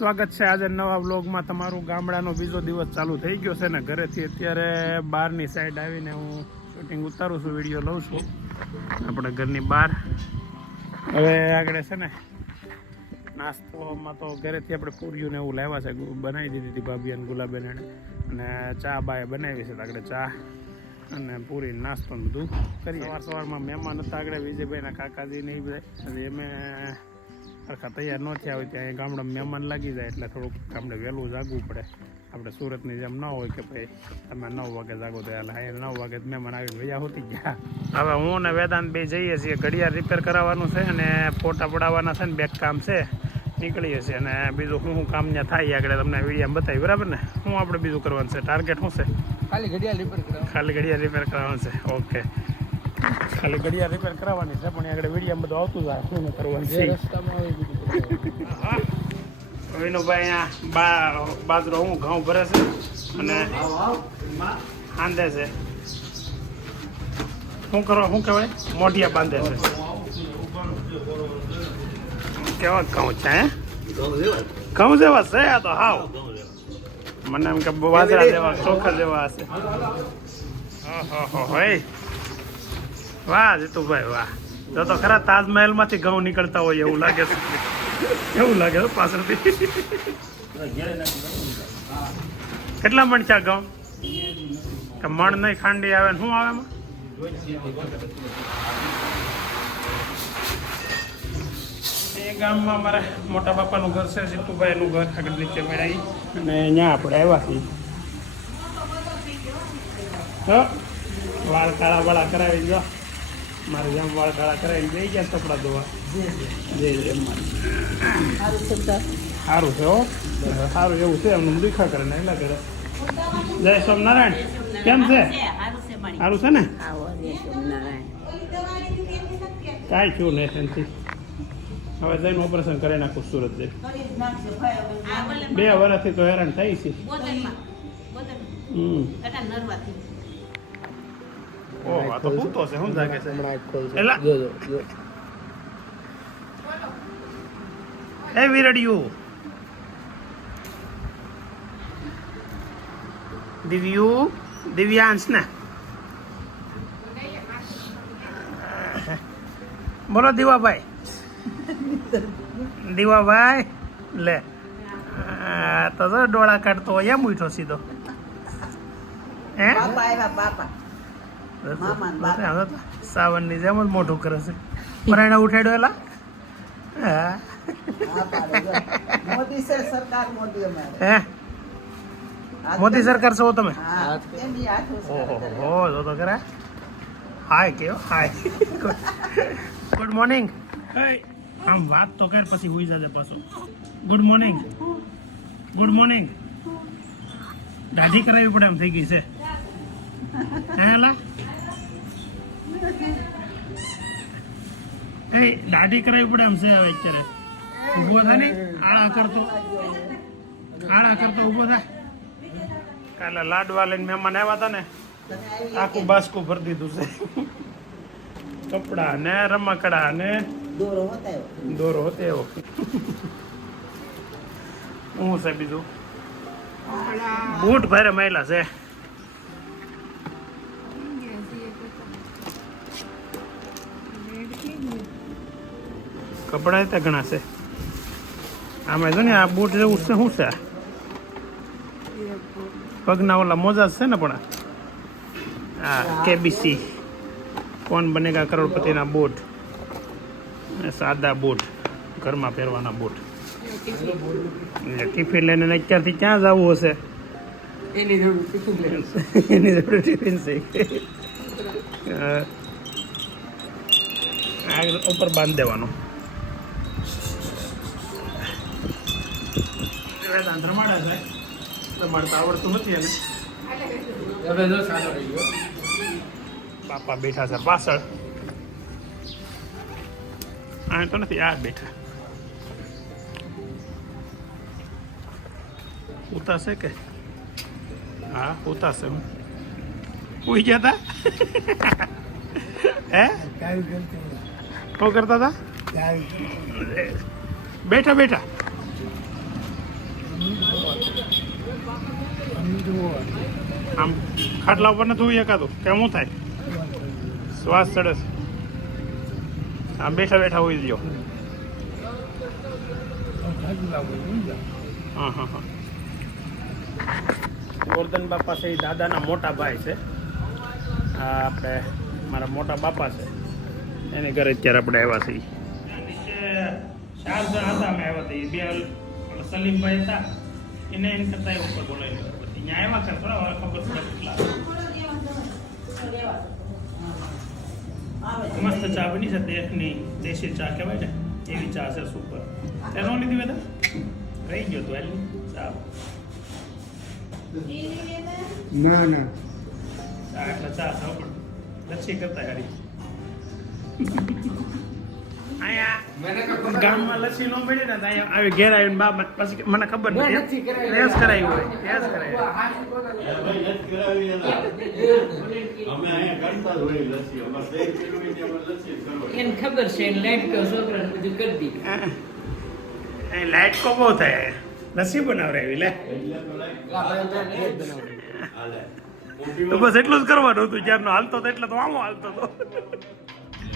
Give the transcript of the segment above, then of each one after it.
સ્વાગત છે આજે નવા વ્લોગમાં તમારું ગામડાનો બીજો દિવસ ચાલુ થઈ ગયો છે ને ઘરેથી અત્યારે બહારની સાઈડ આવીને હું શૂટિંગ ઉતારું છું વીડિયો લઉં છું. આપણે ઘરની બહાર. હવે આગળ છે ને નાસ્તોમાં તો ઘરેથી આપણે પૂરીયું ને એવું લાવ્યા છે બનાવી દીધી હતી ભાભી અને ગુલાબેન અને ચા બાએ બનાવી છે આગળ ચા અને પૂરી નાસ્તો બધું કરી સવાર સવારમાં મહેમાન હતા, આગળ વિજયભાઈના કાકાજી ને એ બધા. એટલે સરખા તૈયાર ન થયા હોય ત્યાં ગામડામાં મહેમાન લાગી જાય એટલે થોડુંક આપણે વહેલું જાગવું પડે. આપણે સુરતની જેમ ન હોય કે ભાઈ તમે નવ વાગે જાગો તો એટલે અહીંયા નવ વાગે મહેમાન આવીને વૈયા હોતી ગયા. હવે હું ને વેદાંત બે જઈએ છીએ ઘડિયાળ રિપેર કરાવવાનું છે અને ફોટા પડાવવાના છે ને બેક કામ છે. નીકળીએ છીએ અને બીજું શું શું કામ ત્યાં થાય આગળ તમને વિડીયા બતાવી બરાબર ને? શું આપણે બીજું કરવાનું છે? ટાર્ગેટ શું છે? ખાલી ઘડિયાળ રિપેર ખાલી ઘડિયાળ રિપેર કરાવવાનું છે. ઓકે ખાલી ઘડિયાળ રિપેર કરાવવાની છે પણ આગળ વીડિયો બધું આવતું જાય શું કરવાનું? છે. રસ્તામાં આવે એ બધું. કરાવવાનું. વિનુભાઈ અહીંયા બા બાજરો હું ઘઉં ભરે છે અને બાંધે છે. શું કરો શું કહેવાય? મોઢિયા બાંધે છે. કેવા ઘઉં છે હે? ઘઉં જેવા છે આ તો હાવ. મને એમ કે બાજરા જેવા ચોખા જેવા હશે. ઓહો હોય વાહ, જીતુભાઈ, વાહ. તો તો ખરા તાજમહેલમાંથી ઘઉં નીકળતા હોય એવું લાગે છે. એવું લાગે છે પાછળથી. કેટલા મણ છે ઘઉં? કે મણ નહીં ખાંડી આવે શું આવે એમાં? એ ગામમાં મારા મોટા બાપાનું ઘર છે, જીતુભાઈનું ઘર આગળ નીચે મેળાઈ અને અહીંયા આપણે આવ્યા છીએ. હો, વાળ કાળા વાળા કરાવી જો મારે જેમ વાળ કાળા કરાવીને જઈ ગયા કપડાં ધોવા. જય જય મારે. સારું છે હો. સારું એવું છે એમનું દીખા કરે ને એલા કરે. જય સોમનારાયણ. કેમ છે? સારું છે ને? કાંઈ થયું નહીં શાંતિ. હવે જઈને ઓપરેશન કરી નાખું સુરત જઈ બે વર્ષથી તો હેરાન થઈ છે. હમ. ઓહ આ તો પૂતો છે શું જાગે છે હમણાં call છે. એલા. જો, જો. એ વિરડિયું દિવ્યુ દિવ્યાંશ ને બોલો દીવાભાઈ દીવાભાઈ લે આ તો ડોળા કાઢતો હોય એમ ઉઠો સીધો હે બાપા બાપા સાવનની જેમ જ મોઢું કરે છે. પરાયણા ઉઠાડ્યો એલા. મોદી સરકાર મોદી અમારે. હે? મોદી સરકાર છો તમે? એની. ઓહો હો જો તો કરે હાય કેવો? હાય. ગુડ મોર્નિંગ આમ વાત તો કર પછી હુઈ જાજે પાછો. ગુડ મોર્નિંગ ગુડ મોર્નિંગ દાઢી કરાવી પડે એમ થઈ ગઈ છે. હે એલા? એ દાઢી કરાવી પડે એમ છે હવે અત્યારે. ઊભો થાય ને આળા કરતો. આળા કરતો ઊભો થાય કાલે લાડવા લઈને મહેમાન આવ્યા હતા ને આખું બાસકું ભરી દીધું છે. કપડા ને રમકડા ને દોરો હોતા. દોરો હતો એવો હું છે બીજું? બૂટ ભારે મહિલા છે. કપડા ત્યાં ઘણા છે. આમાં છે ને આ બૂટ જેવું છે શું છે? પગના ઓલા મોજા છે ને પણ. આ કેબીસી. કોણ બનેગા કરોડપતિના બૂટ? સાદા બૂટ. ઘરમાં પહેરવાના બૂટ. એટલે ટિફિન લઈને અત્યારથી ક્યાં જવું હશે? એની જોડે ટિફિન છે. ઉપર બાંધી દેવાનું. વેદાંત રમાડે છે રમાડતા આવડતું નથી એને. બાપા બેઠા છે પાછળ. આ તો નથી આ બેઠા. ઉતાશે કે? હા ઉતાશે હું. ઉઈ ગયા હતા હે? શું કરતા હતા બેઠા બેઠા. આમ ખાટલા ઉપર નથી હોઈ એકાતું કેમ શું થાય? શ્વાસ છે. આમ બેઠા બેઠા હોઈ લ્યો હા હા હા. ગોરધન બાપા છે એ દાદાના મોટા ભાઈ છે. આ આપણે મારા મોટા બાપા છે. એની ઘરે અત્યારે આપણે આવ્યા છીએ. નીચે ચાર જણ હતા અમે આવ્યા હતા. એ બે સલીમભાઈ હતા. એને એમ કરતા એ ઉપર બોલાવી ત્યાં આવ્યા છે થોડા વાર ખબર પડે કેટલા. મસ્ત ચા બની છે દેશની દેશી ચા કહેવાય ને એવી ચા છે સુપર તેનો લીધી બધા રહી ગયો તો એલી ચા ના ના. ચા એટલે ચા થાવ પણ લચ્છી કરતા હારી. અહીંયા ગામમાં લસ્સી નો મળી ને અહીંયા આવી ઘેર આવીને પછી મને ખબર નથી નથી કરાવી. હોય. એને ખબર છે એને લાઈટ કહો છોકરાને બધું કરી દીધું લાઈટ કો બહુ થાય લસ્સી લે. હાલે. તો બસ એટલું જ કરવાનું હતું જ્યારનો હાલતો હતો એટલે તો આમ હાલતો હતો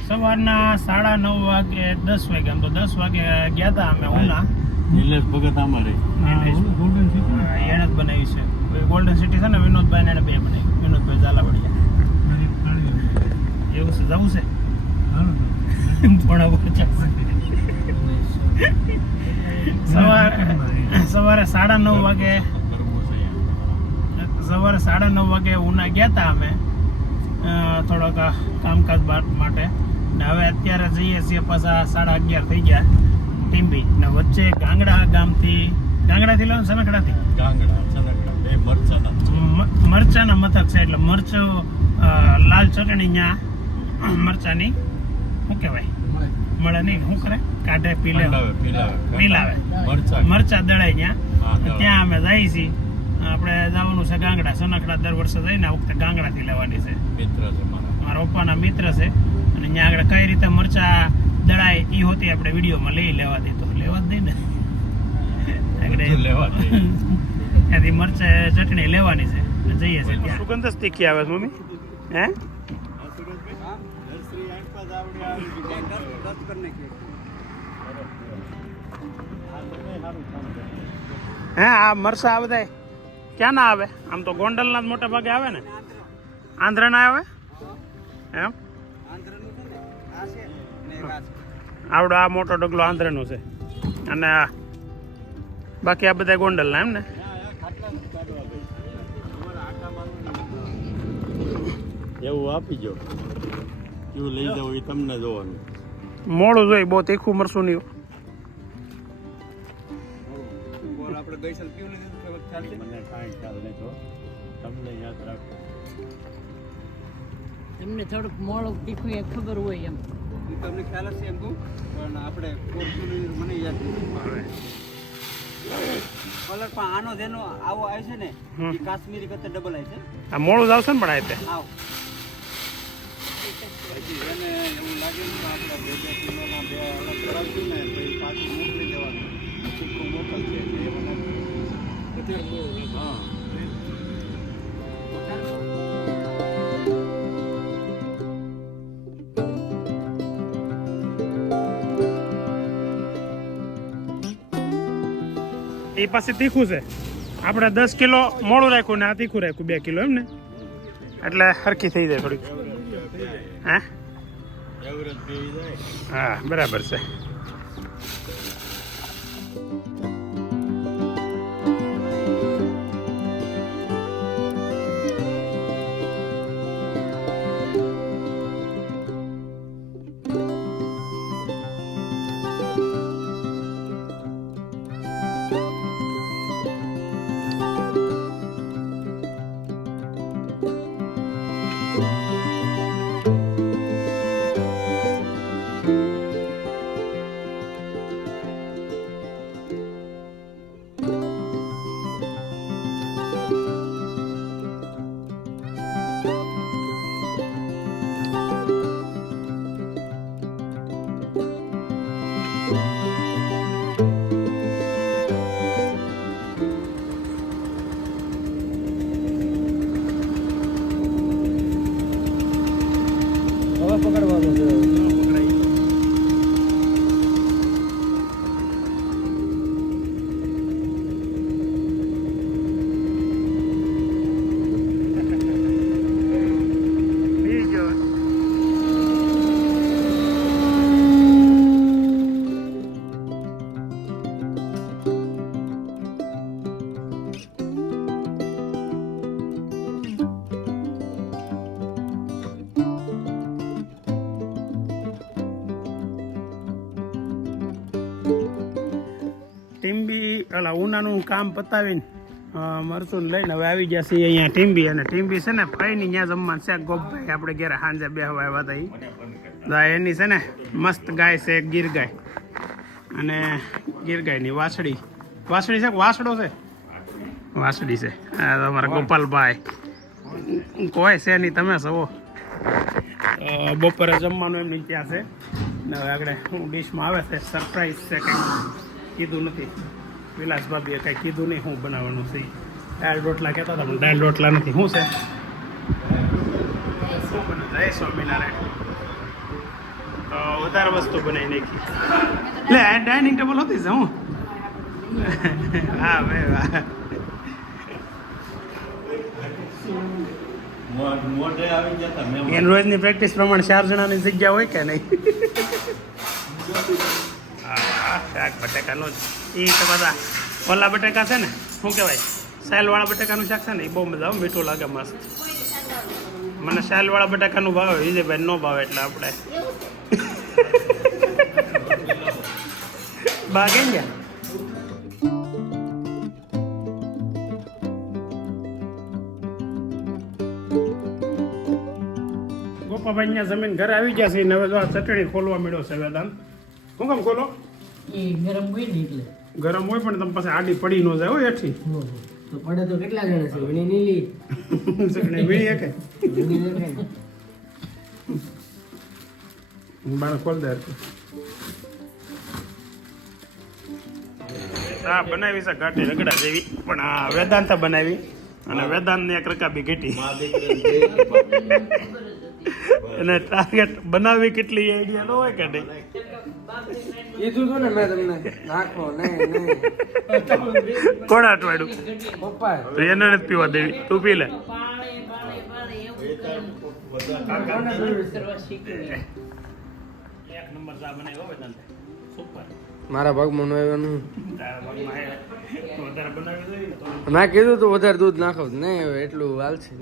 સવારના સાડા નવ વાગે દસ વાગે આમ તો દસ વાગે ગયા હતા અમે ઉના. નિલેશ ભગત અમારે એણે જ બનાવી છે. ગોલ્ડન સિટી છે ને વિનોદભાઈ એને બે બનાવી. વિનોદભાઈ ઝાલાવાડિયા. એવું છે જવું છે? સવારે સવારે સાડા નવ વાગે કરવું છે સવારે સાડા નવ વાગે ઉના ગયા હતા અમે. થોડોક કામકાજ માટે. ને હવે અત્યારે જઈએ છીએ પાછા સાડા અગિયાર થઈ ગયા. ટીમ્બી ને વચ્ચે ગાંગડા ગામથી ગાંગડાથી લો સનકડાથી ગાંગડા બે મરચાના મરચાના મથક છે એટલે મરચો લાલ ચટણી ન્યા. મરચાની શું કહેવાય? મળે નહીં શું કરે? કાઢે પીલે. પીલાવે. મરચા. મરચા દળાઈ ત્યાં દળાય. ત્યાં અમે જઈએ છીએ. આપણે જવાનું છે ગાંગડા સનકડા દર વર્ષે જઈને આ વખતે ગાંગડાથી લેવાની છે. મિત્ર છે મારા. પપ્પાના મિત્ર છે. અને ત્યાં આગળ કઈ રીતે મરચા દળાય એ હોતી આપણે વિડીયોમાં લઈ લેવા દે તો લેવા જ દે ને. લેવા. ત્યાંથી મરચા ચટણી લેવાની છે જઈએ છીએ ત્યાં. સુગંધ જ તીખી આવે છે મમ્મી. હે? હા. આ મરચા આ બધા ક્યાં ના આવે? આમ તો ગોંડલના જ મોટા ભાગે આવે ને? આંધ્રના આવે? એમ? આવડો આ મોટો ડગલો આંધ્રનો છે. અને આ બાકી આ બધા ગોંડલના એમ ને? એવું આપી જો એવું લઈ જાવ એ તમને જોવાનું. મોડું જોઈ બહુ તીખું મરસું નહીં મને કાંઈ ખ્યાલ નહીં તો તમને યાદ રાખો. તમને થોડુંક મોડું તીખું એ ખબર હોય એમ. તમને ખ્યાલ હશે એમ કહું? પણ આપણે મને યાદ કલર પણ આનો જેનો આવો આવે છે ને એ કાશ્મીરી કરતા ડબલ આવે છે. આ મોડું જ આવશે ને પણ આ રીતે? આવ. પછી એને એવું લાગે કે આપણે બે બે કિલોના બે અલગ કરાવશું ને પછી પાછું મોકલી દેવાનું. ચીકણું મોકલશે. એ પાછી તીખું છે. આપણે દસ કિલો મોડું રાખ્યું ને આ તીખું રાખ્યું, બે કિલો એમ ને એટલે હરખી થઈ જાય થોડીક. હે? હા, બરાબર છે. કામ પતાવીને મરચું લઈને હવે આવી ગયા છીએ અહીંયા ટીમ્બી અને ટીમ્બી છે ને ફઈની ત્યાં જમવાનું છે. ગોપભાઈ આપણે ઘેરે સાંજે બેહવા આવ્યા હતા. એની છે ને મસ્ત ગાય છે ગીર ગાય અને ગીર ગાયની વાછડી વાછડી છે? વાસડો છે. વાસડી છે તમારા ગોપાલભાઈ. કોઈ છે નહીં તમે સવો બપોરે જમવાનું એમની ત્યાં છે. ને હવે આગળ હું ડીશમાં આવે છે. સરપ્રાઈઝ છે કંઈક કીધું નથી. વિલાસ ભાભીએ કંઈ કીધું નહીં હું બનાવવાનું છે. દાળ રોટલા કહેતા હતા પણ દાળ રોટલા નથી. શું છે? જય સ્વામિનારાયણ. તો વધારે વસ્તુ બનાવી નાખી. લે આ ડાઇનિંગ ટેબલ હતી છે હું. હા ભાઈ વાહ. મો- મોઢે આવી જતા મહેમાન. એન રોજની પ્રેક્ટિસ પ્રમાણે ચાર જણાની જગ્યા હોય કે નહીં? શાક, બટાકાનું જ. એ તો બધા ઓલા બટાકા છે ને, શું કહેવાય? સાયલવાળા બટાકાનું શાક છે ને એ બહુ મજા આવે, મીઠું લાગે મસ્ત. મને સાયલવાળા બટાકાનું ભાવે, વિજયભાઈ નો ભાવે એટલે આપણે. બાગે ને ગોપાભાઈ જમીન ઘરે આવી ગયા છે ને હવે ચટણી ખોલવા મળ્યો છે વેદાંત. શું કામ ખોલો? એ ગરમ હોય ને એટલે. ગરમ હોય પણ તમે પાસે આડી પડી ન જાય હોય એઠી તો પડે તો કેટલા જણા છે? વીણી નીલી વીણી કે વિની દેખાય બાણ ખોલ દે. હા બનાવી છે ઘાટી રગડા જેવી પણ આ વેદાંતા બનાવી અને વેદાંત એક રકાબી બે અને ટાર્ગેટ બનાવી કેટલી આઈડિયા નો હોય કે નહીં? કીધું તું ને મેં તમને. નાખો નહીં કોણ અટવાડું પપ્પા તો એને નથી પીવા દેવી. તું પી લે. મારા ભાગમાં નો મેં કીધું તું વધારે દૂધ નાખો નહીં હવે એટલું હાલશે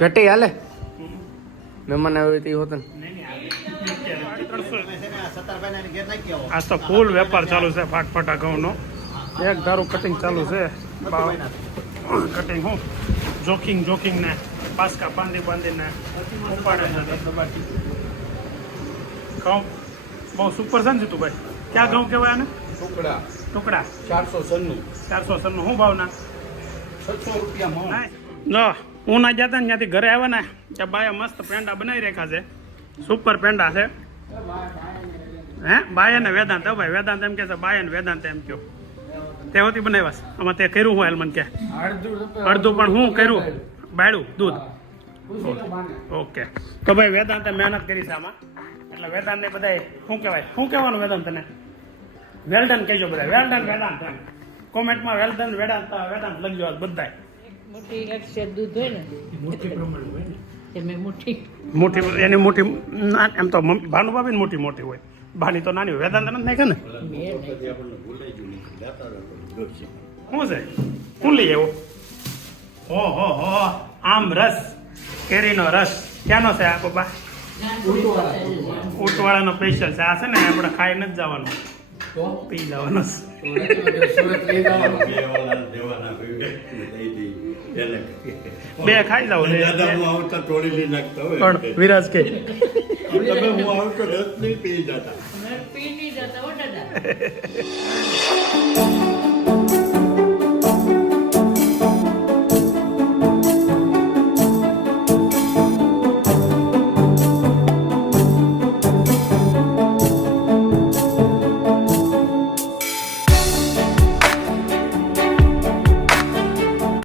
ઘટે હાલે. આ મહેમાન આવે તે હોત આજ તો ફૂલ વેપાર ચાલુ છે ફાટફાટા ઘઉંનો. એક ધારું કટિંગ ચાલુ છે કટિંગ હું? જોકિંગ જોકિંગ ને પાસકા બાંધી બાંધીને ઉપાડે છે. ઘઉં બહુ સુપર છે ને જીતુભાઈ? ક્યાં ઘઉં કહેવાય આને? ટુકડા. ટુકડા. ચારસો સન્નું ચારસો સનનું શું ભાવના? જો હું. ના જતા ને ત્યાંથી ઘરે આવ્યા ને ત્યાં બાએ મસ્ત પેંડા બનાવી રાખ્યા છે. સુપર પેંડા છે. હે? બાય ને વેદાંત ભાઈ વેદાંત એમ કે છે બાય ને વેદાંત એમ કયો. તે હોતી બનાવ્યા છે. આમાં તે કર્યું હું હેલમન કે. અડધું પણ હું કર્યું. બાયડું દૂધ. ઓકે. તો ભાઈ વેદાંતે મહેનત કરી છે આમાં. એટલે વેદાંતને બધા શું કહેવાય? શું કહેવાનું વેદાંતને વેલ્ડન કહેજો બધા વેલ્ડન વેદાંત એમ. કોમેન્ટમાં વેલ્ડન વેદાંત વેદાંત લખજો આજ બધાય. મોટી એક દૂધ હોય ને મોટી પ્રમાણ હોય ને. મોટી. એની મોટી એમ તો ભાનુભાભી મોટી મોટી હોય. ભાની તો નાની હોય વેદાંત નથી નાખે ને. શું છે? શું લઈ આવ્યો? હો હો હો આમ રસ કેરીનો રસ. ક્યાંનો છે આ બાબા ઊંટવાળાનો સ્પેશિયલ છે. આ છે ને આપણે ખાઈ નથી જવાનું. પી જવાનું છે. બે ખાઈ જાવ દાદા હું આવતા તોડી લઈ નાખતા હોય. પણ વિરાજ કે. તમે હું આવતો રસ નહીં પી જતા. પી નહીં જતા ઓ દાદા.